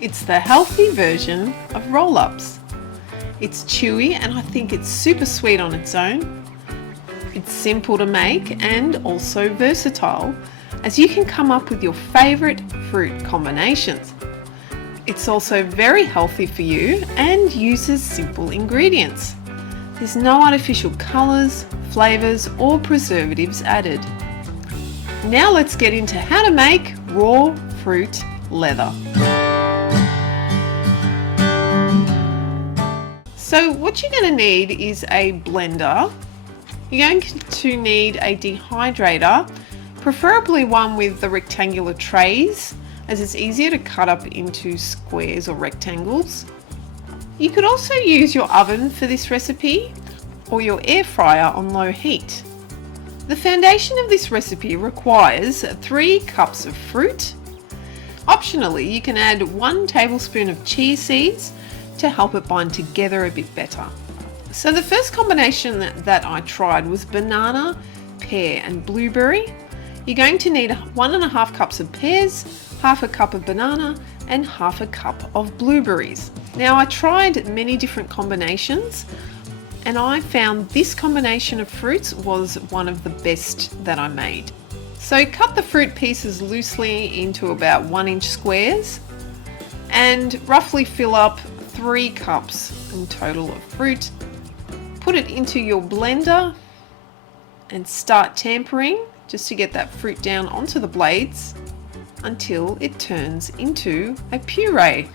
It's the healthy version of roll-ups. It's chewy and I think it's super sweet on its own. It's simple to make and also versatile, as you can come up with your favourite fruit combinations. It's also very healthy for you and uses simple ingredients. There's no artificial colours, flavours or preservatives added. Now let's get into how to make raw fruit leather. So what you're going to need is a blender. You're going to need a dehydrator, preferably one with the rectangular trays, as it's easier to cut up into squares or rectangles. You could also use your oven for this recipe or your air fryer on low heat. The foundation of this recipe requires 3 cups of fruit. Optionally, you can add 1 tablespoon of chia seeds to help it bind together a bit better. So the first combination that I tried was banana, pear and blueberry. You're going to need 1.5 cups of pears, half a cup of banana and half a cup of blueberries. Now I tried many different combinations and I found this combination of fruits was one of the best that I made. So cut the fruit pieces loosely into about 1-inch squares and roughly fill up 3 cups in total of fruit. Put it into your blender and start tampering just to get that fruit down onto the blades until it turns into a puree.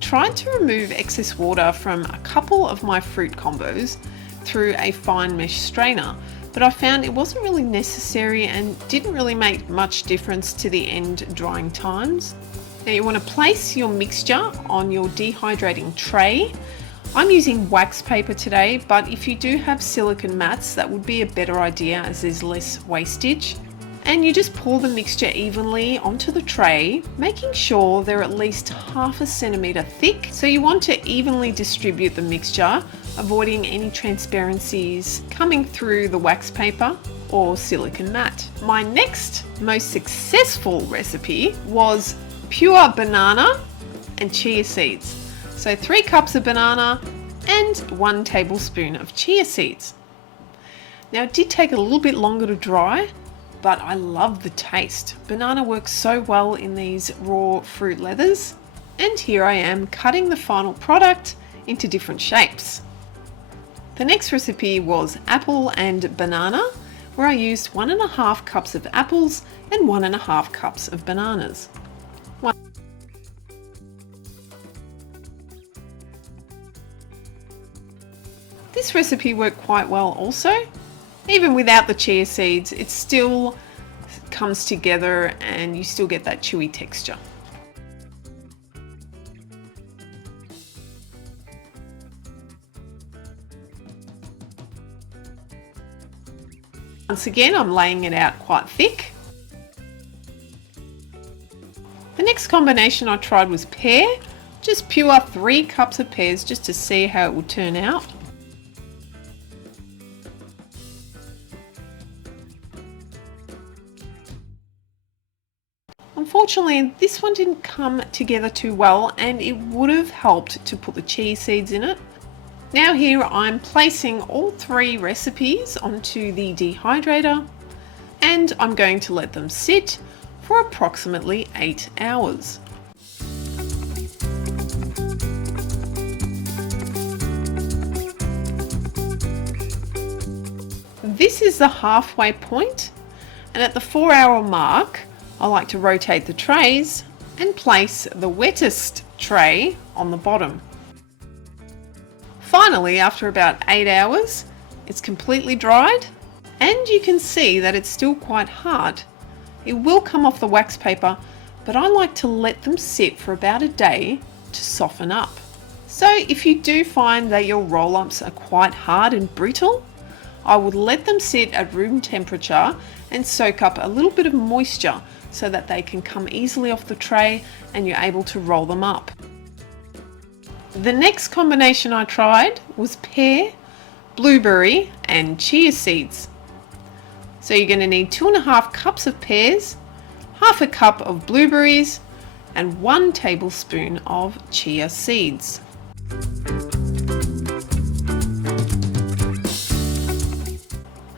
Tried to remove excess water from a couple of my fruit combos through a fine mesh strainer, but I found it wasn't really necessary and didn't really make much difference to the end drying times. Now you want to place your mixture on your dehydrating tray. I'm using wax paper today, but if you do have silicone mats, that would be a better idea as there's less wastage. And you just pour the mixture evenly onto the tray, making sure they're at least 1/2 centimetre thick. So you want to evenly distribute the mixture, avoiding any transparencies coming through the wax paper or silicone mat. My next most successful recipe was pure banana and chia seeds. So 3 cups of banana and 1 tablespoon of chia seeds. Now it did take a little bit longer to dry, but I love the taste. Banana works so well in these raw fruit leathers. And here I am cutting the final product into different shapes. The next recipe was apple and banana, where I used 1.5 cups of apples and 1.5 cups of bananas. This recipe worked quite well also. Even without the chia seeds, it still comes together and you still get that chewy texture. Once again, I'm laying it out quite thick. The next combination I tried was pear. Just pure 3 cups of pears just to see how it would turn out. Unfortunately, this one didn't come together too well and it would have helped to put the chia seeds in it. Now here I'm placing all 3 recipes onto the dehydrator and I'm going to let them sit for approximately 8 hours. This is the halfway point, and at the 4-hour mark I like to rotate the trays and place the wettest tray on the bottom. Finally, after about 8 hours, it's completely dried and you can see that it's still quite hard. It will come off the wax paper, but I like to let them sit for about a day to soften up. So if you do find that your roll-ups are quite hard and brittle, I would let them sit at room temperature and soak up a little bit of moisture so that they can come easily off the tray and you're able to roll them up. The next combination I tried was pear, blueberry and chia seeds. So you're going to need 2.5 cups of pears, half a cup of blueberries, and 1 tablespoon of chia seeds.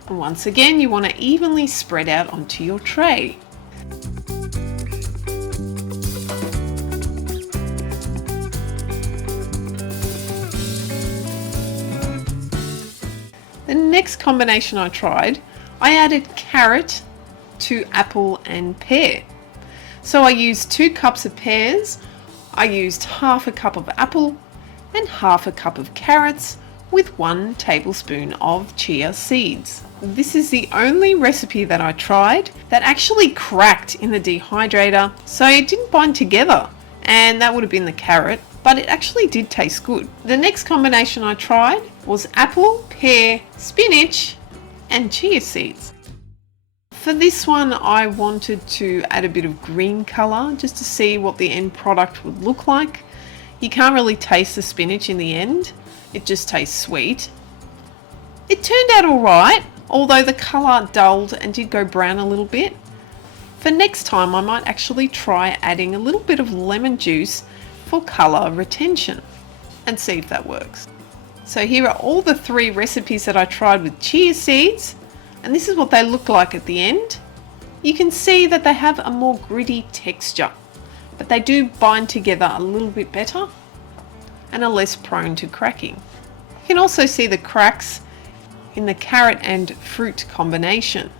And once again, you want to evenly spread out onto your tray. The next combination I tried, I added carrot to apple and pear. So I used 2 cups of pears, I used half a cup of apple and half a cup of carrots with 1 tablespoon of chia seeds. This is the only recipe that I tried that actually cracked in the dehydrator, so it didn't bind together, and that would have been the carrot, but it actually did taste good. The next combination I tried was apple, pear, spinach and chia seeds. For this one I wanted to add a bit of green colour just to see what the end product would look like. You can't really taste the spinach in the end, it just tastes sweet. It turned out alright, although the colour dulled and did go brown a little bit. For next time I might actually try adding a little bit of lemon juice for colour retention and see if that works. So here are all the 3 recipes that I tried with chia seeds, and this is what they look like at the end. You can see that they have a more gritty texture, but they do bind together a little bit better and are less prone to cracking. You can also see the cracks in the carrot and fruit combination.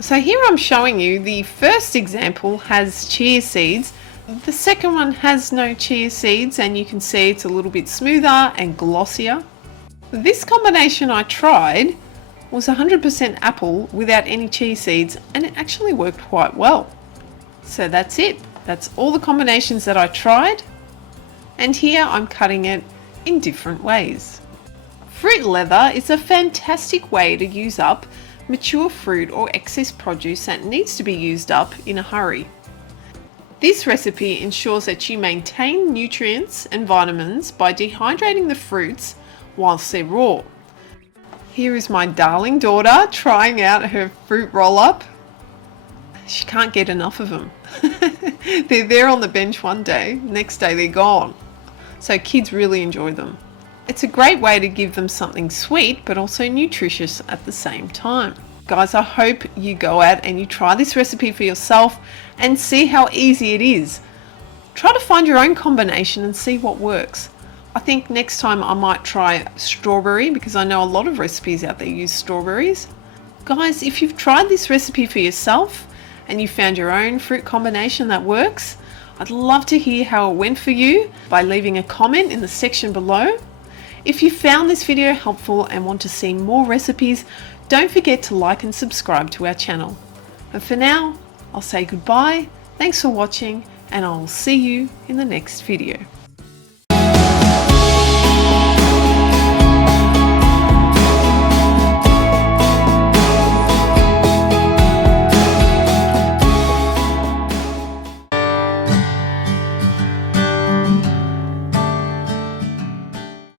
So here I'm showing you the first example has chia seeds. The second one has no chia seeds, and you can see it's a little bit smoother and glossier. This combination I tried was 100% apple without any chia seeds, and it actually worked quite well. So that's it. That's all the combinations that I tried. And here I'm cutting it in different ways. Fruit leather is a fantastic way to use up mature fruit or excess produce that needs to be used up in a hurry. This recipe ensures that you maintain nutrients and vitamins by dehydrating the fruits whilst they're raw. Here is my darling daughter trying out her fruit roll-up. She can't get enough of them. They're there on the bench one day, next day they're gone. So kids really enjoy them. It's a great way to give them something sweet but also nutritious at the same time. Guys, I hope you go out and you try this recipe for yourself and see how easy it is. Try to find your own combination and see what works. I think next time I might try strawberry, because I know a lot of recipes out there use strawberries. Guys, if you've tried this recipe for yourself and you found your own fruit combination that works, I'd love to hear how it went for you by leaving a comment in the section below. If you found this video helpful and want to see more recipes, don't forget to like and subscribe to our channel. But for now, I'll say goodbye, thanks for watching, and I'll see you in the next video.